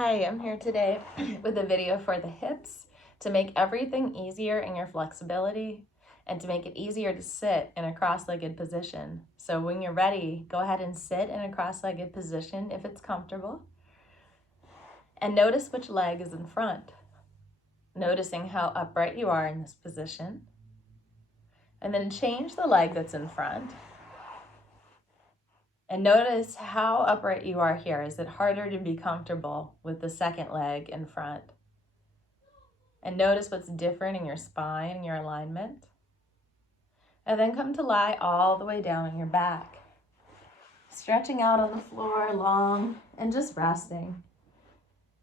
Hi, I'm here today with a video for the hips to make everything easier in your flexibility and to make it easier to sit in a cross-legged position. So when you're ready, go ahead and sit in a cross-legged position if it's comfortable. And notice which leg is in front, noticing how upright you are in this position. And then change the leg that's in front. And notice how upright you are here. Is it harder to be comfortable with the second leg in front? And notice what's different in your spine and your alignment. And then come to lie all the way down on your back. Stretching out on the floor long and just resting.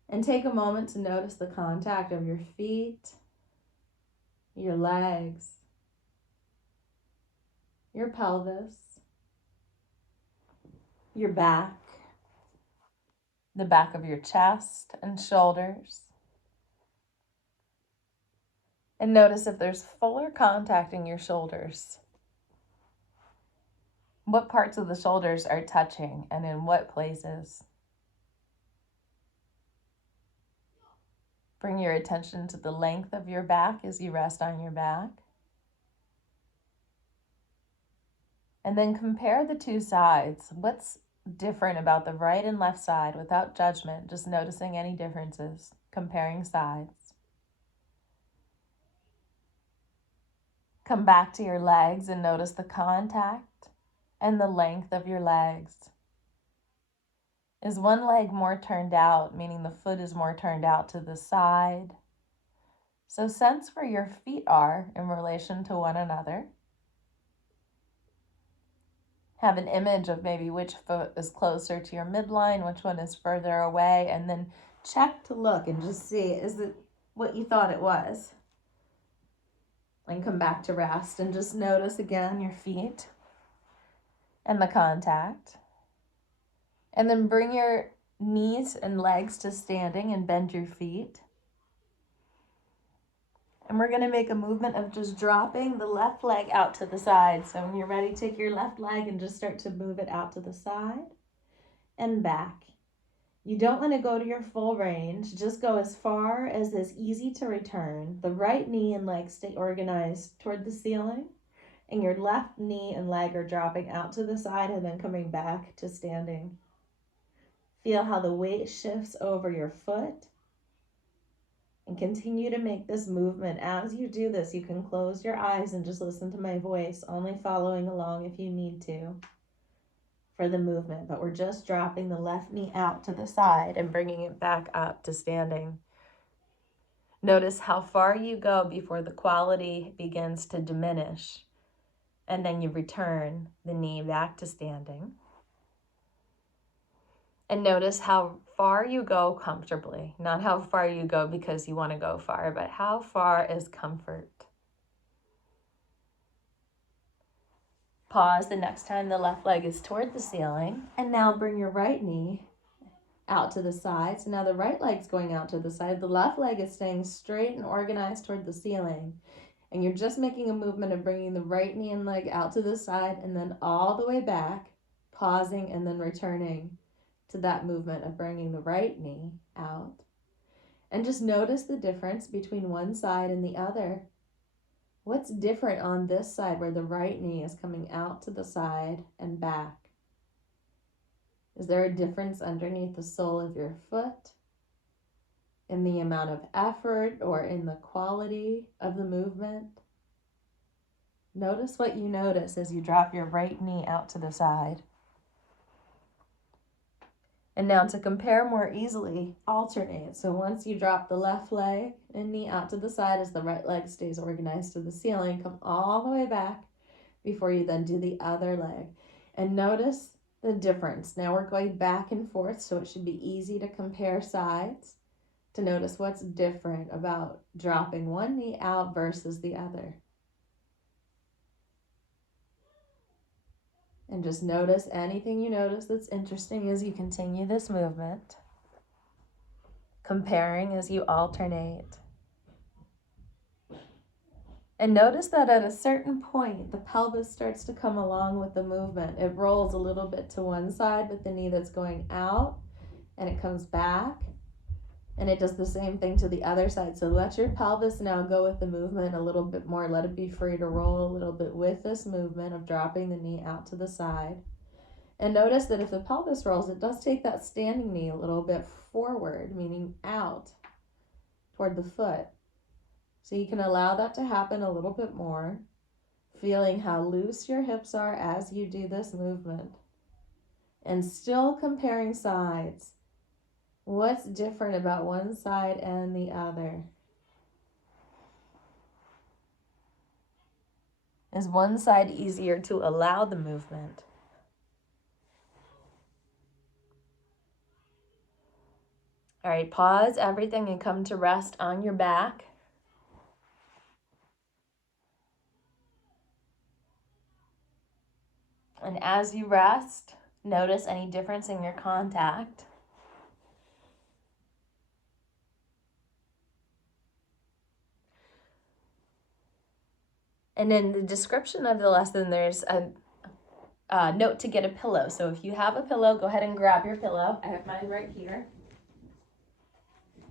And take a moment to notice the contact of your feet, your legs, your pelvis, your back, the back of your chest and shoulders. And notice if there's fuller contact in your shoulders. What parts of the shoulders are touching and in what places? Bring your attention to the length of your back as you rest on your back. And then compare the two sides. What's different about the right and left side without judgment, just noticing any differences, comparing sides. Come back to your legs and notice the contact and the length of your legs. Is one leg more turned out, meaning the foot is more turned out to the side? So sense where your feet are in relation to one another. Have an image of maybe which foot is closer to your midline, which one is further away, and then check to look and just see, is it what you thought it was? And come back to rest and just notice again your feet and the contact. And then bring your knees and legs to standing and bend your feet. And we're going to make a movement of just dropping the left leg out to the side. So when you're ready, take your left leg and just start to move it out to the side and back. You don't want to go to your full range. Just go as far as is easy to return. The right knee and leg stay organized toward the ceiling. And your left knee and leg are dropping out to the side and then coming back to standing. Feel how the weight shifts over your foot. And continue to make this movement. As you do this, you can close your eyes and just listen to my voice, only following along if you need to for the movement. But we're just dropping the left knee out to the side and bringing it back up to standing. Notice how far you go before the quality begins to diminish. And then you return the knee back to standing. And notice how far you go comfortably, not how far you go because you want to go far, but how far is comfort. Pause the next time the left leg is toward the ceiling. And now bring your right knee out to the side. So now the right leg's going out to the side. The left leg is staying straight and organized toward the ceiling. And you're just making a movement of bringing the right knee and leg out to the side and then all the way back, pausing and then returning to that movement of bringing the right knee out. And just notice the difference between one side and the other. What's different on this side where the right knee is coming out to the side and back? Is there a difference underneath the sole of your foot? In the amount of effort or in the quality of the movement? Notice what you notice as you drop your right knee out to the side. And now to compare more easily, alternate. So once you drop the left leg and knee out to the side as the right leg stays organized to the ceiling, come all the way back before you then do the other leg. And notice the difference. Now we're going back and forth, so it should be easy to compare sides, to notice what's different about dropping one knee out versus the other. And just notice anything you notice that's interesting as you continue this movement. Comparing as you alternate. And notice that at a certain point, the pelvis starts to come along with the movement. It rolls a little bit to one side with the knee that's going out, and it comes back. And it does the same thing to the other side. So let your pelvis now go with the movement a little bit more. Let it be free to roll a little bit with this movement of dropping the knee out to the side. And notice that if the pelvis rolls, it does take that standing knee a little bit forward, meaning out toward the foot. So you can allow that to happen a little bit more, feeling how loose your hips are as you do this movement. And still comparing sides. What's different about one side and the other? Is one side easier to allow the movement? All right, pause everything and come to rest on your back. And as you rest, notice any difference in your contact. And in the description of the lesson, there's a note to get a pillow. So if you have a pillow, go ahead and grab your pillow. I have mine right here.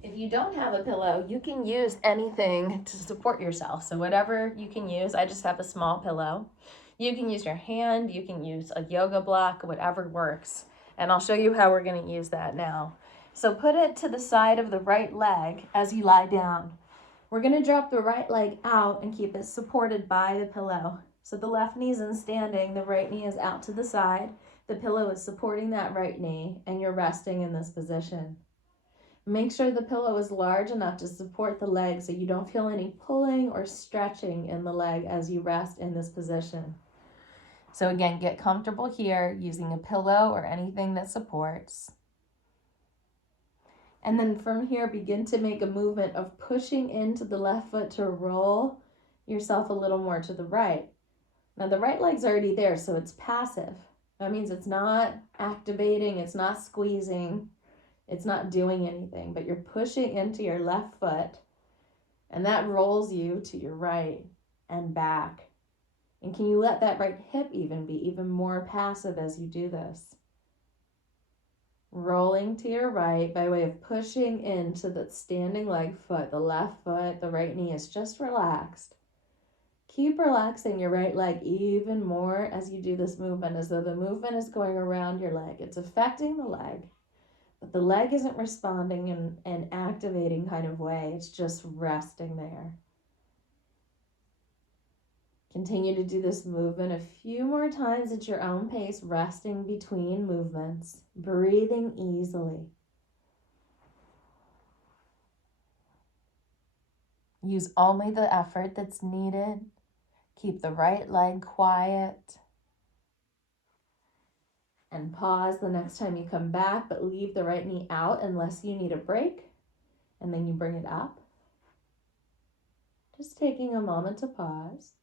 If you don't have a pillow, you can use anything to support yourself. So whatever you can use, I just have a small pillow. You can use your hand, you can use a yoga block, whatever works. And I'll show you how we're going to use that now. So put it to the side of the right leg as you lie down. We're going to drop the right leg out and keep it supported by the pillow. So the left knee is in standing, the right knee is out to the side. The pillow is supporting that right knee, and you're resting in this position. Make sure the pillow is large enough to support the leg so you don't feel any pulling or stretching in the leg as you rest in this position. So again, get comfortable here using a pillow or anything that supports. And then from here, begin to make a movement of pushing into the left foot to roll yourself a little more to the right. Now the right leg's already there, so it's passive. That means it's not activating, it's not squeezing, it's not doing anything, but you're pushing into your left foot, and that rolls you to your right and back. And can you let that right hip even be even more passive as you do this? Rolling to your right by way of pushing into the standing leg foot, the left foot, the right knee is just relaxed. Keep relaxing your right leg even more as you do this movement, as though the movement is going around your leg. It's affecting the leg, but the leg isn't responding in an activating kind of way. It's just resting there. Continue to do this movement a few more times at your own pace, resting between movements, breathing easily. Use only the effort that's needed. Keep the right leg quiet. And pause the next time you come back, but leave the right knee out unless you need a break. And then you bring it up. Just taking a moment to pause.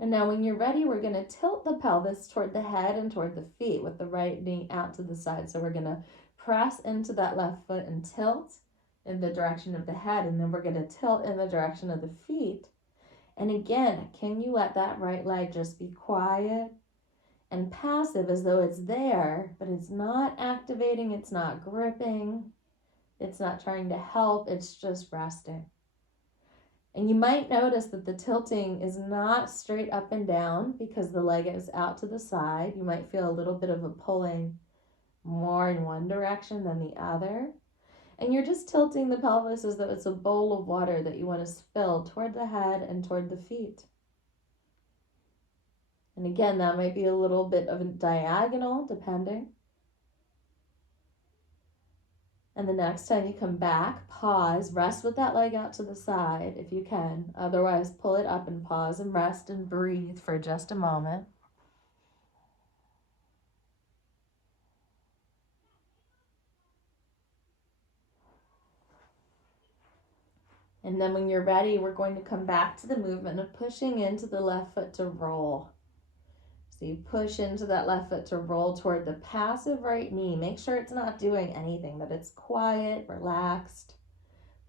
And now when you're ready, we're going to tilt the pelvis toward the head and toward the feet with the right knee out to the side. So we're going to press into that left foot and tilt in the direction of the head. And then we're going to tilt in the direction of the feet. And again, can you let that right leg just be quiet and passive as though it's there, but it's not activating, it's not gripping, it's not trying to help, it's just resting. And you might notice that the tilting is not straight up and down because the leg is out to the side. You might feel a little bit of a pulling more in one direction than the other. And you're just tilting the pelvis as though it's a bowl of water that you want to spill toward the head and toward the feet. And again, that might be a little bit of a diagonal, depending. And the next time you come back, pause, rest with that leg out to the side if you can. Otherwise, pull it up and pause and rest and breathe for just a moment. And then when you're ready, we're going to come back to the movement of pushing into the left foot to roll. So you push into that left foot to roll toward the passive right knee. Make sure it's not doing anything, that it's quiet, relaxed,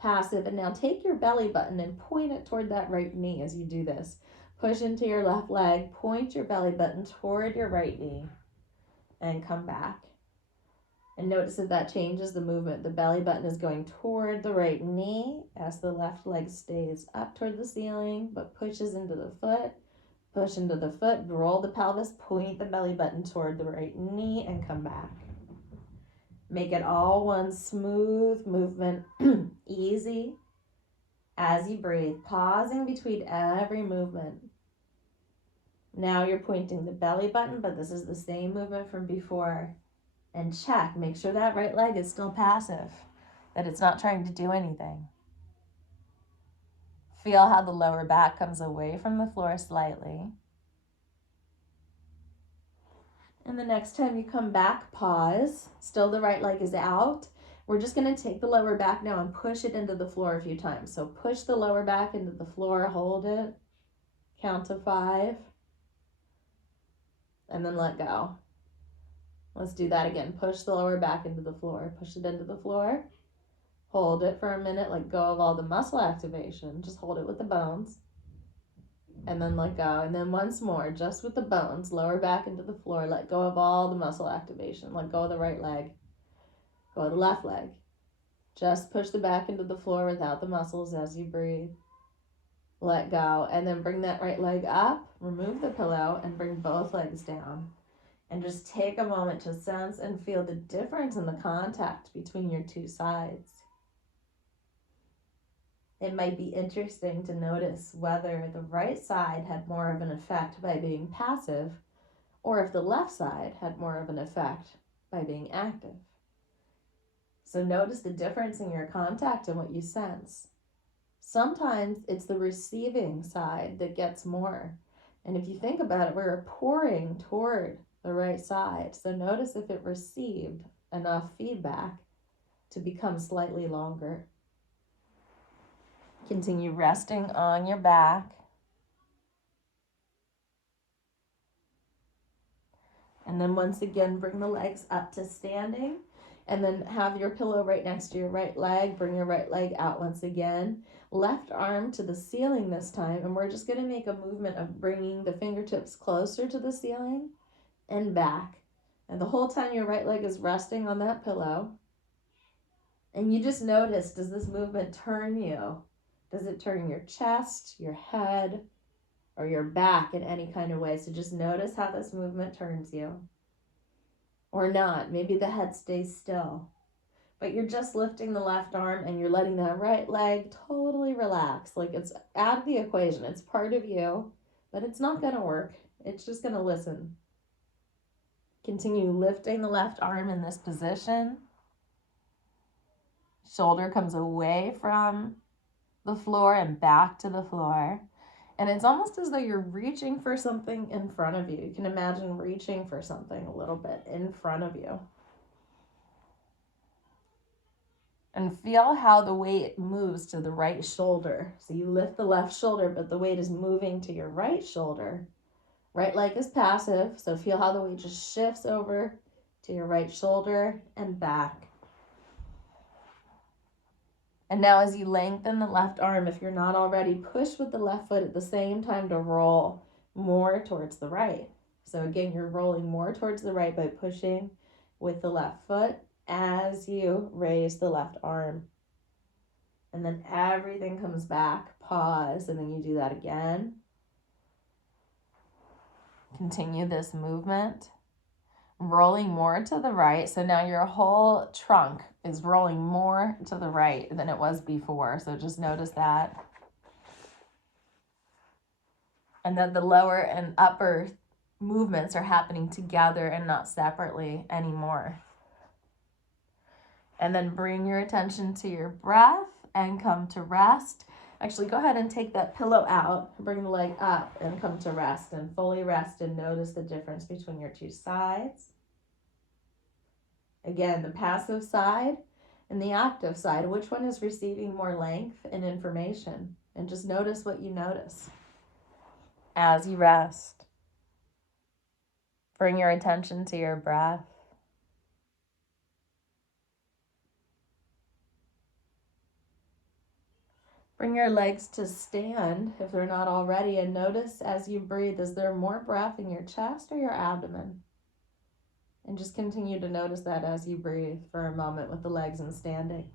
passive. And now take your belly button and point it toward that right knee as you do this. Push into your left leg, point your belly button toward your right knee, and come back. And notice if that changes the movement. The belly button is going toward the right knee as the left leg stays up toward the ceiling, but pushes into the foot. Push into the foot, roll the pelvis, point the belly button toward the right knee, and come back. Make it all one smooth movement, easy as you breathe, pausing between every movement. Now you're pointing the belly button, but this is the same movement from before. And check, make sure that right leg is still passive, that it's not trying to do anything. Feel how the lower back comes away from the floor slightly. And the next time you come back, pause. Still the right leg is out. We're just going to take the lower back now and push it into the floor a few times. So push the lower back into the floor, hold it, count to 5, and then let go. Let's do that again. Push the lower back into the floor. Push it into the floor. Hold it for a minute. Let go of all the muscle activation. Just hold it with the bones. And then let go. And then once more, just with the bones. Lower back into the floor. Let go of all the muscle activation. Let go of the right leg. Go of the left leg. Just push the back into the floor without the muscles as you breathe. Let go. And then bring that right leg up. Remove the pillow and bring both legs down. And just take a moment to sense and feel the difference in the contact between your two sides. It might be interesting to notice whether the right side had more of an effect by being passive, or if the left side had more of an effect by being active. So notice the difference in your contact and what you sense. Sometimes it's the receiving side that gets more. And if you think about it, we're pouring toward the right side. So notice if it received enough feedback to become slightly longer. Continue resting on your back. And then once again, bring the legs up to standing. And then have your pillow right next to your right leg. Bring your right leg out once again. Left arm to the ceiling this time. And we're just going to make a movement of bringing the fingertips closer to the ceiling and back. And the whole time your right leg is resting on that pillow. And you just notice, does this movement turn you? Does it turn your chest, your head, or your back in any kind of way? So just notice how this movement turns you. Or not. Maybe the head stays still. But you're just lifting the left arm and you're letting that right leg totally relax. Like it's out of the equation. It's part of you, but it's not going to work. It's just going to listen. Continue lifting the left arm in this position. Shoulder comes away from the floor and back to the floor. And it's almost as though you're reaching for something in front of you. You can imagine reaching for something a little bit in front of you. And feel how the weight moves to the right shoulder. So you lift the left shoulder, but the weight is moving to your right shoulder. Right leg is passive, so feel how the weight just shifts over to your right shoulder and back. And now as you lengthen the left arm, if you're not already, push with the left foot at the same time to roll more towards the right. So again, you're rolling more towards the right by pushing with the left foot as you raise the left arm. And then everything comes back, pause, and then you do that again. Continue this movement, rolling more to the right. So now your whole trunk is rolling more to the right than it was before. So just notice that. And then the lower and upper movements are happening together and not separately anymore. And then bring your attention to your breath and come to rest. Actually, go ahead and take that pillow out, bring the leg up and come to rest and fully rest and notice the difference between your two sides. Again, the passive side and the active side. Which one is receiving more length and information? And just notice what you notice as you rest. Bring your attention to your breath. Bring your legs to stand if they're not already, and notice as you breathe, is there more breath in your chest or your abdomen? And just continue to notice that as you breathe for a moment with the legs in standing.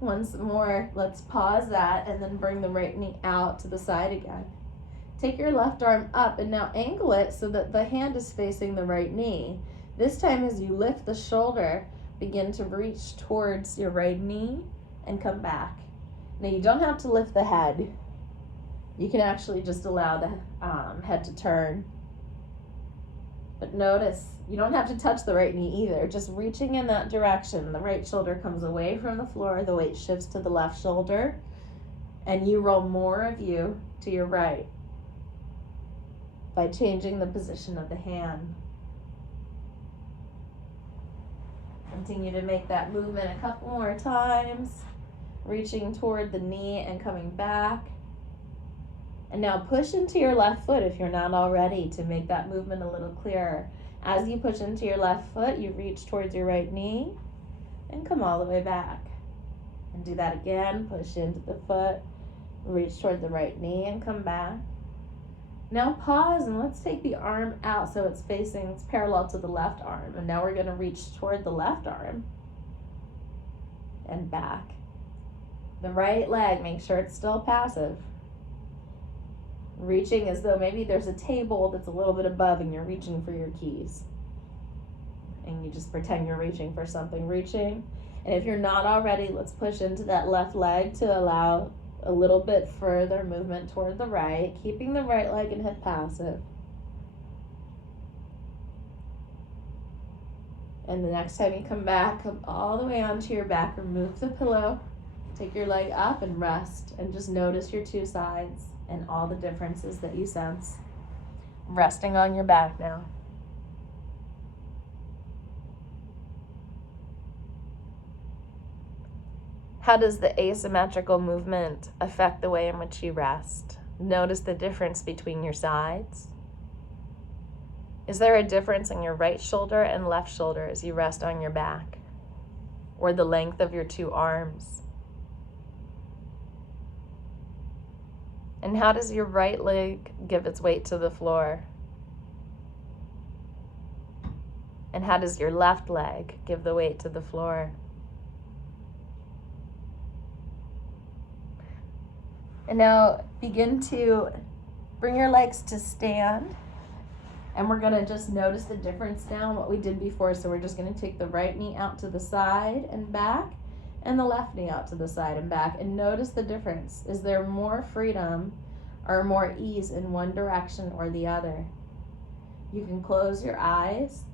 Once more, let's pause that and then bring the right knee out to the side again. Take your left arm up and now angle it so that the hand is facing the right knee. This time as you lift the shoulder, begin to reach towards your right knee and come back. Now you don't have to lift the head. You can actually just allow the head to turn. But notice, you don't have to touch the right knee either. Just reaching in that direction. The right shoulder comes away from the floor, the weight shifts to the left shoulder, and you roll more of you to your right by changing the position of the hand. Continue to make that movement a couple more times, reaching toward the knee and coming back. And now push into your left foot if you're not already, to make that movement a little clearer. As you push into your left foot, you reach towards your right knee and come all the way back. And do that again. Push into the foot, reach toward the right knee and come back. Now pause and let's take the arm out so it's parallel to the left arm. And now we're going to reach toward the left arm and back. The right leg, make sure it's still passive. Reaching as though maybe there's a table that's a little bit above and you're reaching for your keys. And you just pretend you're reaching for something, reaching. And if you're not already, let's push into that left leg to allow a little bit further movement toward the right, keeping the right leg and hip passive. And the next time you come back, come all the way onto your back, remove the pillow, take your leg up and rest, and just notice your two sides and all the differences that you sense. Resting on your back now. How does the asymmetrical movement affect the way in which you rest? Notice the difference between your sides. Is there a difference in your right shoulder and left shoulder as you rest on your back? Or the length of your two arms? And how does your right leg give its weight to the floor? And how does your left leg give the weight to the floor? And now begin to bring your legs to stand. And we're gonna just notice the difference now in what we did before. So we're just gonna take the right knee out to the side and back, and the left knee out to the side and back, and notice the difference. Is there more freedom or more ease in one direction or the other? You can close your eyes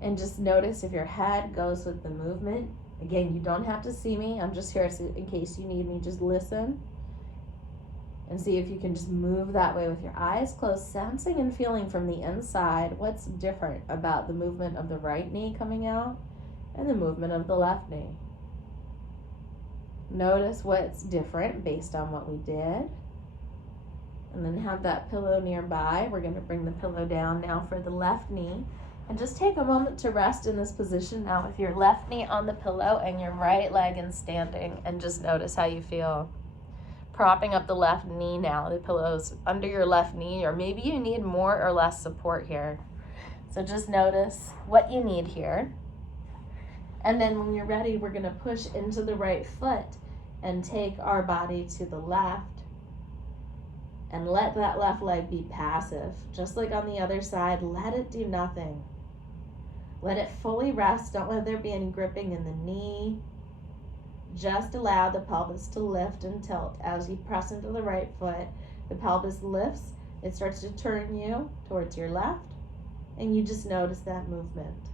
and just notice if your head goes with the movement. Again, you don't have to see me. I'm just here so in case you need me, just listen and see if you can just move that way with your eyes closed, sensing and feeling from the inside what's different about the movement of the right knee coming out and the movement of the left knee. Notice what's different based on what we did. And then have that pillow nearby. We're going to bring the pillow down now for the left knee. And just take a moment to rest in this position now with your left knee on the pillow and your right leg in standing. And just notice how you feel. Propping up the left knee now. The pillow's under your left knee, or maybe you need more or less support here. So just notice what you need here. And then when you're ready, we're going to push into the right foot and take our body to the left. And let that left leg be passive. Just like on the other side, let it do nothing. Let it fully rest. Don't let there be any gripping in the knee. Just allow the pelvis to lift and tilt. As you press into the right foot, the pelvis lifts. It starts to turn you towards your left, and you just notice that movement.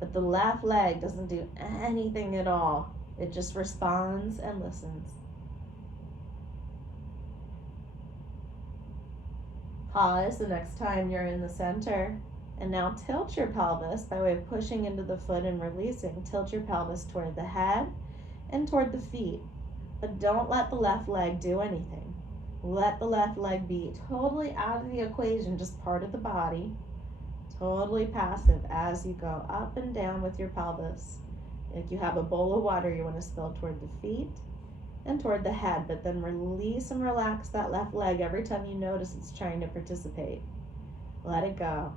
But the left leg doesn't do anything at all. It just responds and listens. Pause the next time you're in the center. And now tilt your pelvis by way of pushing into the foot and releasing. Tilt your pelvis toward the head and toward the feet. But don't let the left leg do anything. Let the left leg be totally out of the equation, just part of the body. Totally passive as you go up and down with your pelvis. Like you have a bowl of water you want to spill toward the feet and toward the head, but then release and relax that left leg every time you notice it's trying to participate. Let it go.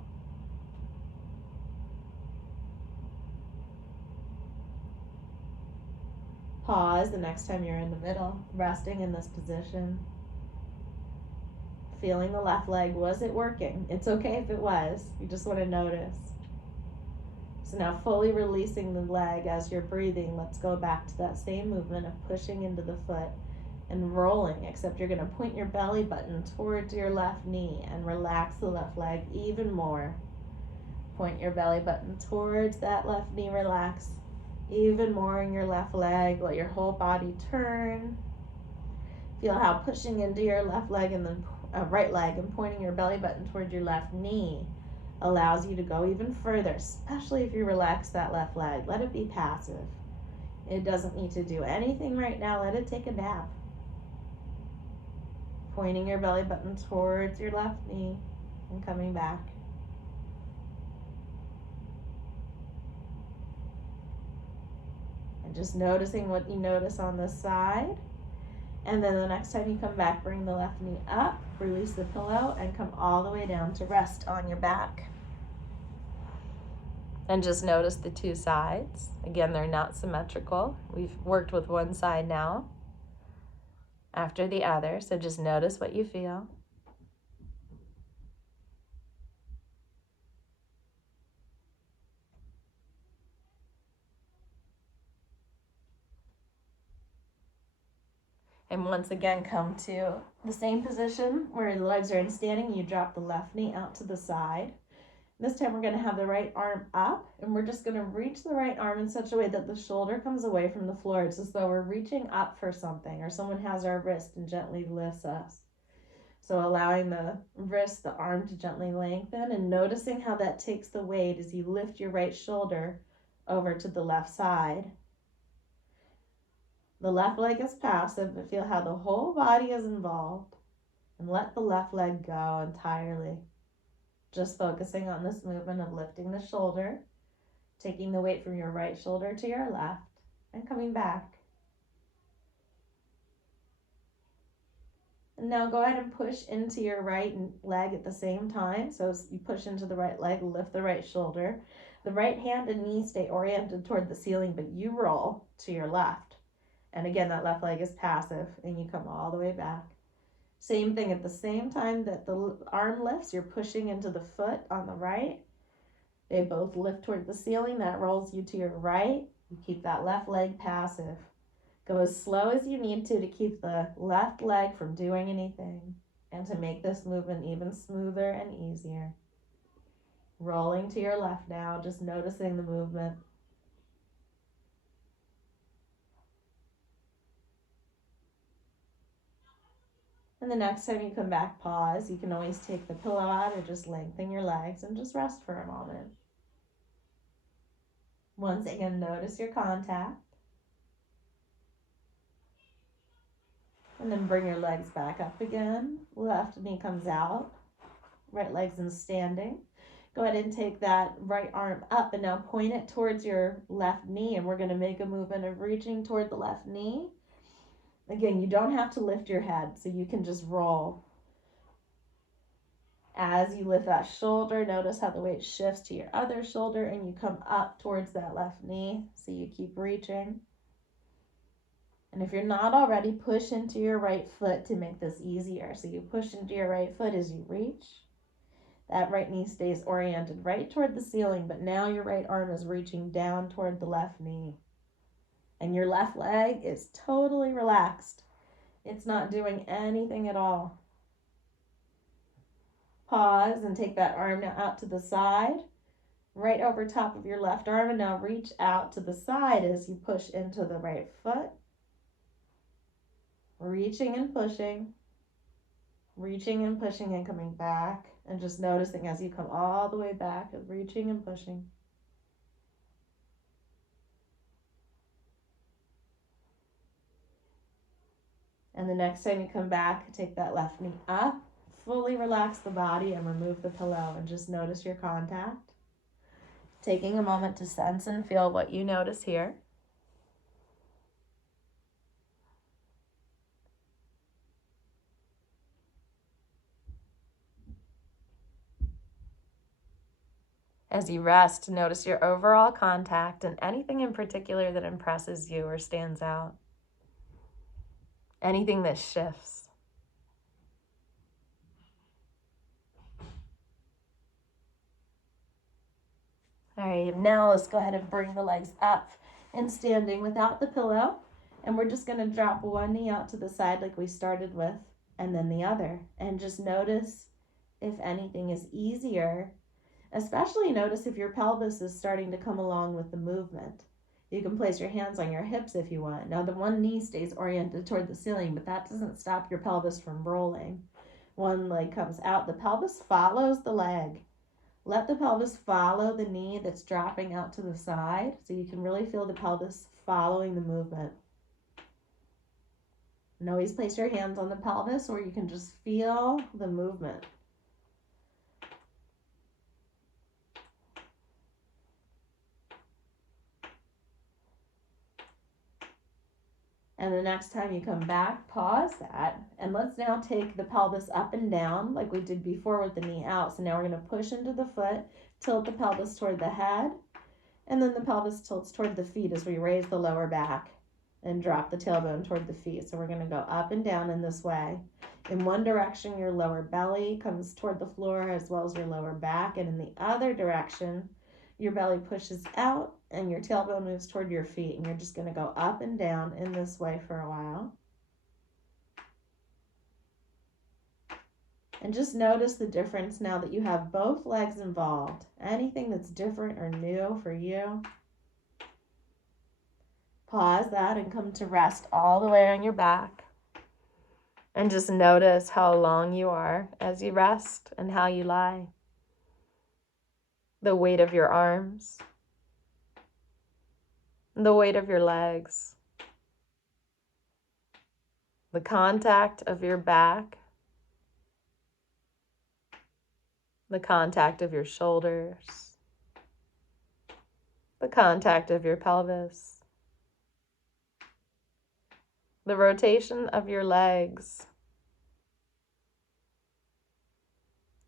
Pause the next time you're in the middle, resting in this position. Feeling the left leg, was it working? It's okay if it was, you just want to notice. So now fully releasing the leg as you're breathing, let's go back to that same movement of pushing into the foot and rolling, except you're going to point your belly button towards your left knee and relax the left leg even more. Point your belly button towards that left knee, relax even more in your left leg. Let your whole body turn. Feel how pushing into your left leg and then right leg and pointing your belly button toward your left knee allows you to go even further, especially if you relax that left leg. Let it be passive. It doesn't need to do anything right now. Let it take a nap. Pointing your belly button towards your left knee and coming back. And just noticing what you notice on this side. And then the next time you come back, bring the left knee up, release the pillow, and come all the way down to rest on your back. And just notice the two sides. Again, they're not symmetrical. We've worked with one side now after the other, so just notice what you feel. And once again, come to the same position where the legs are in standing. You drop the left knee out to the side. This time we're going to have the right arm up, and we're just going to reach the right arm in such a way that the shoulder comes away from the floor. It's as though we're reaching up for something, or someone has our wrist and gently lifts us. So allowing the wrist, the arm to gently lengthen, and noticing how that takes the weight as you lift your right shoulder over to the left side. The left leg is passive, but feel how the whole body is involved. And let the left leg go entirely. Just focusing on this movement of lifting the shoulder, taking the weight from your right shoulder to your left, and coming back. And now go ahead and push into your right leg at the same time. So as you push into the right leg, lift the right shoulder. The right hand and knee stay oriented toward the ceiling, but you roll to your left. And again, that left leg is passive, and you come all the way back. Same thing, at the same time that the arm lifts, you're pushing into the foot on the right. They both lift toward the ceiling. That rolls you to your right. You keep that left leg passive. Go as slow as you need to keep the left leg from doing anything and to make this movement even smoother and easier. Rolling to your left now, just noticing the movement. And the next time you come back, pause. You can always take the pillow out or just lengthen your legs and just rest for a moment. Once again, notice your contact. And then bring your legs back up again. Left knee comes out. Right leg's in standing. Go ahead and take that right arm up and now point it towards your left knee. And we're going to make a movement of reaching toward the left knee. Again, you don't have to lift your head, so you can just roll. As you lift that shoulder, notice how the weight shifts to your other shoulder and you come up towards that left knee, so you keep reaching. And if you're not already, push into your right foot to make this easier. So you push into your right foot as you reach. That right knee stays oriented right toward the ceiling, but now your right arm is reaching down toward the left knee. And your left leg is totally relaxed. It's not doing anything at all. Pause and take that arm now out to the side, right over top of your left arm, and now reach out to the side as you push into the right foot. Reaching and pushing and coming back, and just noticing as you come all the way back of reaching and pushing. And the next time you come back, take that left knee up, fully relax the body and remove the pillow and just notice your contact. Taking a moment to sense and feel what you notice here. As you rest, notice your overall contact and anything in particular that impresses you or stands out. Anything that shifts. All right, now let's go ahead and bring the legs up and standing without the pillow. And we're just gonna drop one knee out to the side like we started with, and then the other. And just notice if anything is easier. Especially notice if your pelvis is starting to come along with the movement. You can place your hands on your hips if you want. Now the one knee stays oriented toward the ceiling, but that doesn't stop your pelvis from rolling. One leg comes out, the pelvis follows the leg. Let the pelvis follow the knee that's dropping out to the side so you can really feel the pelvis following the movement. And always place your hands on the pelvis or you can just feel the movement. And the next time you come back, pause that. And let's now take the pelvis up and down like we did before with the knee out. So now we're going to push into the foot, tilt the pelvis toward the head, and then the pelvis tilts toward the feet as we raise the lower back and drop the tailbone toward the feet. So we're going to go up and down in this way. In one direction, your lower belly comes toward the floor as well as your lower back. And in the other direction, your belly pushes out and your tailbone moves toward your feet. And you're just going to go up and down in this way for a while. And just notice the difference now that you have both legs involved. Anything that's different or new for you. Pause that and come to rest all the way on your back. And just notice how long you are as you rest and how you lie. The weight of your arms. The weight of your legs. The contact of your back. The contact of your shoulders. The contact of your pelvis. The rotation of your legs,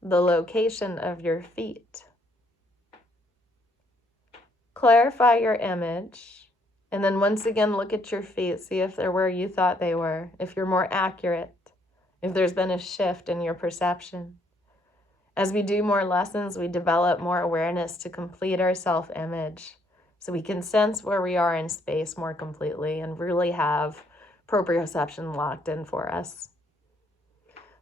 the location of your feet. Clarify your image, and then once again look at your feet, see if they're where you thought they were, if you're more accurate, if there's been a shift in your perception. As we do more lessons, we develop more awareness to complete our self-image, so we can sense where we are in space more completely and really have proprioception locked in for us.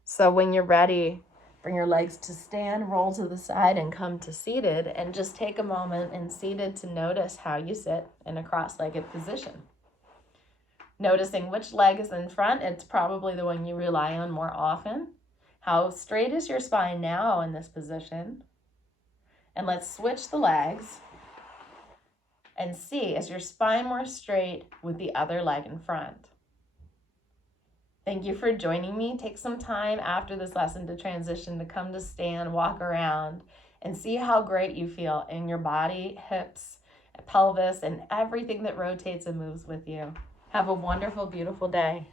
So when you're ready, bring your legs to stand, roll to the side, and come to seated. And just take a moment in seated to notice how you sit in a cross-legged position. Noticing which leg is in front. It's probably the one you rely on more often. How straight is your spine now in this position? And let's switch the legs and see, is your spine more straight with the other leg in front? Thank you for joining me. Take some time after this lesson to transition, to come to stand, walk around, and see how great you feel in your body, hips, pelvis, and everything that rotates and moves with you. Have a wonderful, beautiful day.